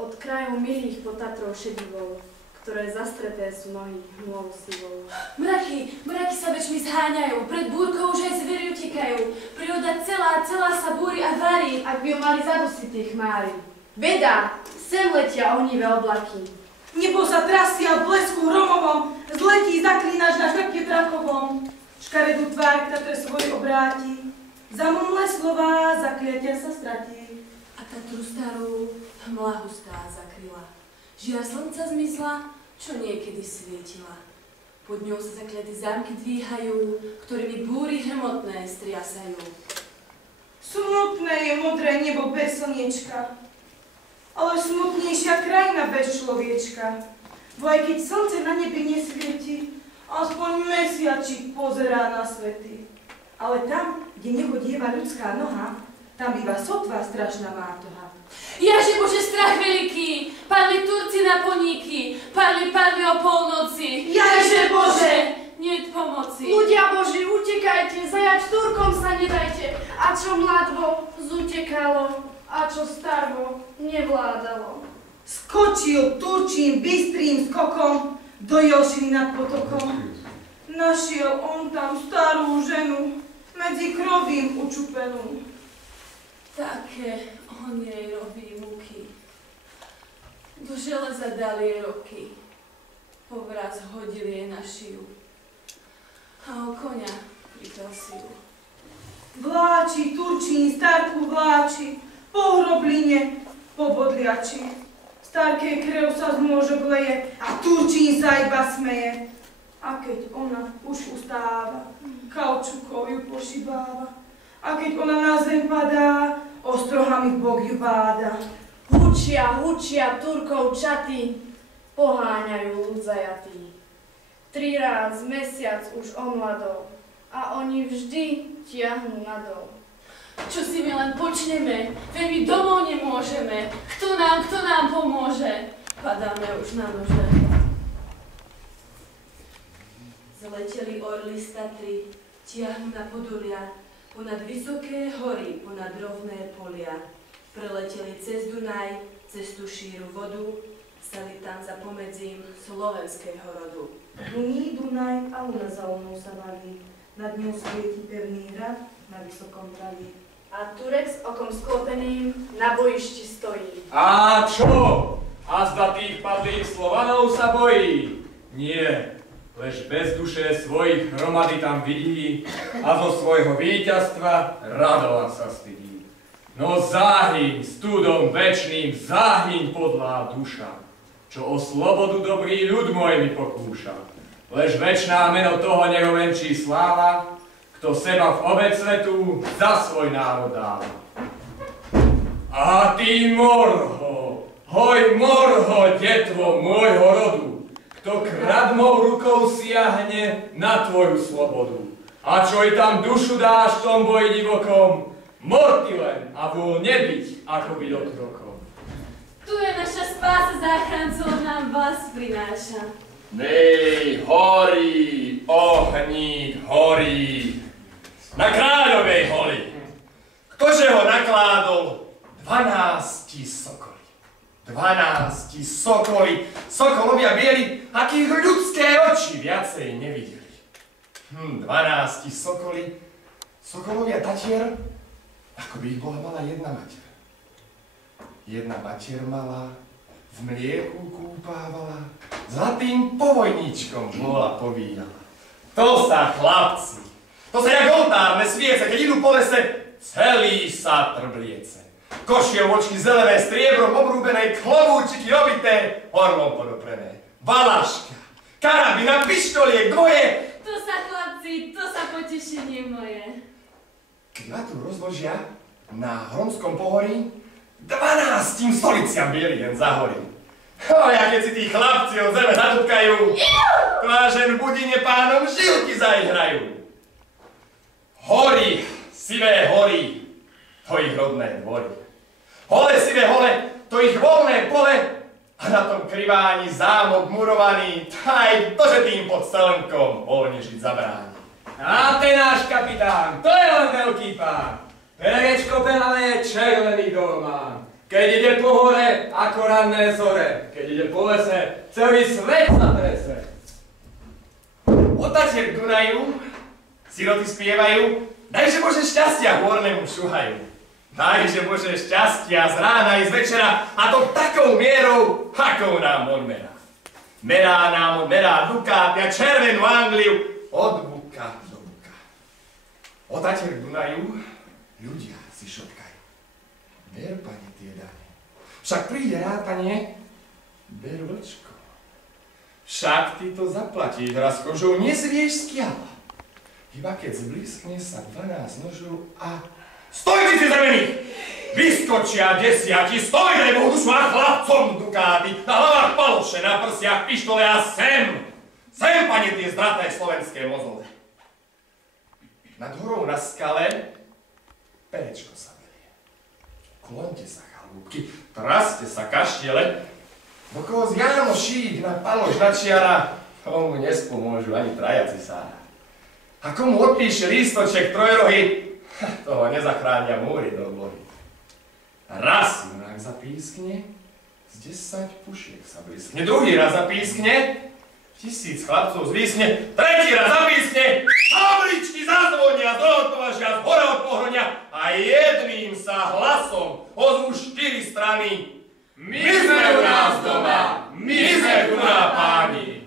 Od krajov milých po Tatrou šedivou, ktoré zastreté sú nohy hmlou sivou. Mraky sa večmi zháňajú, pred búrkou už aj zvery utekajú. Príroda celá sa búri a varí. Ak by ju mali zadusiť tie chmáry. Beda, sem letia ohnivé oblaky. Nebo sa trasia v blesku hromovom, zletí zaklínač na šlepke drakovom. Škaredú tvár k Tatre svoj obráti, za mumlé slová zakliatia sa stratí. A Tatru starú hmla hustá zakryla. Žiar slnca zmizla, čo niekedy svietila. Pod ňou sa zakliaté zámky dvíhajú, ktorými búry hrmotné striasajú. Smutné je modré nebo bez slniečka, ale smutnejšia krajina bez človečka. Bo aj keď slnce na nebi nesvieti, aspoň mesiačik pozerá na svety. Ale tam, kde nechodieva ľudská noha, tam býva sotva strašná mátoha. Jaže Bože, strach veľký, padli Turci na poníky, padli o polnoci. Jaže Bože! Niet pomoci. Ľudia Boží, utekajte, zajať Turkom sa nedajte. A čo mladvo zutekalo, a čo starvo nevládalo. Skočil Turčím bystrým skokom do Jošiny nad potokom. Našiel on tam starú ženu, medzi krovím učupenú. Také on jej robí muky. Do železa dali jej roky. Povraz hodil jej na šiju. A o koňa pripel si ju. Vláči Turčín starku vláči, po hrobline, po bodliači. Starkej krev sa zmôže bleje a Turčín sa iba smeje. A keď ona už ustáva, kaučukou ju pošibáva. A keď ona na zem padá, ostrohami Boh ju báda. Hučia Turkov čaty, poháňajú ľud zajatý. 3 ráz mesiac už omladol a oni vždy tiahnu nadol. Čo si my len počneme, veď my domov nemôžeme. Kto nám pomôže? Padáme už na nože. Zleteli orly z Tatry, tiahnu na podulia, ponad vysoké hory, ponad rovné polia. Preleteli cez Dunaj, cez tú šíru vodu, stali tam za pomedzím slovenského rodu. Duní Dunaj a u nás za onou sa valí, nad ňou svieti pevný hrad na vysokom praví. A Turek s okom sklopeným na bojišti stojí. A čo? A zda tých padlých Slovanov sa bojí? Nie, lež bez duše svojich hromady tam vidí a zo svojho víťazstva radovať sa stydí. No záhyň stúdom večným, záhyň podlá duša, čo o slobodu dobrý ľud môj mi pokúša. Lež večná meno toho neho venčí sláva, kto seba v obeť svetu za svoj národ dáva. A ty morho, hoj morho, detvo môjho rodu, kto kradmou rukou siahne na tvoju slobodu. A čo i tam dušu dáš v tom boji divokom, mor ty len a vôľ nebyť, ako byť otrokom. Tu je naša spása, záchrancov nám vás prináša. Nej, Ej, horí, ohník horí. Na Kráľovej holi. Ktože ho nakládol? 12 sokoli. 12 sokoli. Sokolovia bieli, akých ľudské oči viacej nevideli. 12 sokoli. Sokolovia tatier, ako by ich bola mala jedna mater. Jedna mater mala, v mlieku kúpávala, zlatým povojníčkom bola povíjala. To sa chlapci, to sa jak oltárne sviece, keď idú po lese, celý sa trbliece. Košievočky zelené, striebrom obrúbené, klobúčiky obité, orlom podoprené. Valaška, karabina, pištoliek, dvoje. To sa, chlapci, to sa potešenie moje. Keď vatru rozložia na Hronskom pohorí, 12 stoliciam bielý len zahorí. Ja keď si tí chlapci od zeme zatutkajú, to až len v budine pánom žilky zaihrajú. Hory, sivé hory, to ich rodné dvory. Hole, sivé hole, to ich voľné pole, a na tom kriváni zámok murovaný, aj to, že tým pod slnkom voľne žiť zabráni. A ten náš kapitán, to je len veľký pán. Perečko pelavé, červený dol má. Keď ide po hore, ako ranné zore. Keď ide po lese, celý svet sa trese. Otatier k Dunaju, siroty spievajú, dajže Bože šťastia hôrnemu šuhajú. Dajže Bože šťastia z rána i z večera, a to takou mierou, akou nám on merá. Merá nám on, merá dukáty a červenú Angliu od buka do buka. Otatier k Dunaju, ľudia si šopkajú. Ber, pane, tie dane. Však príde rátanie, ber, vlčko. Však ty to zaplatíš raz kožou, nezvieš skiaľ. Iba keď zblískne sa 12 nožov a... Stojte si zrvených! Vyskočia 10, stojte, bo už má chlapcom dukáty, na hlavách paloše, na prsiach pištole a sem! Sem, pane, tie zdraté slovenské mozole. Nad horou na skale perečko sa berie. Klonte sa, chalúbky, traste sa, kaštiele. Dokolo z Jánošík na palož načiara, tomu nespomôžu ani traja cisára. A komu odpíše lístoček trojrohy, toho nezachránia múry do oblohy. Raz junák zapískne, z 10 pušiek sa blískne. Druhý raz zapískne, 1000 chlapcov zvýsne, tretí raz zapískne, habličky zazvonia, zolotovažia, z hora od pohronia a jedným sa hlasom ozvú 4 strany. My sme u nás doma, my sme tu na páni.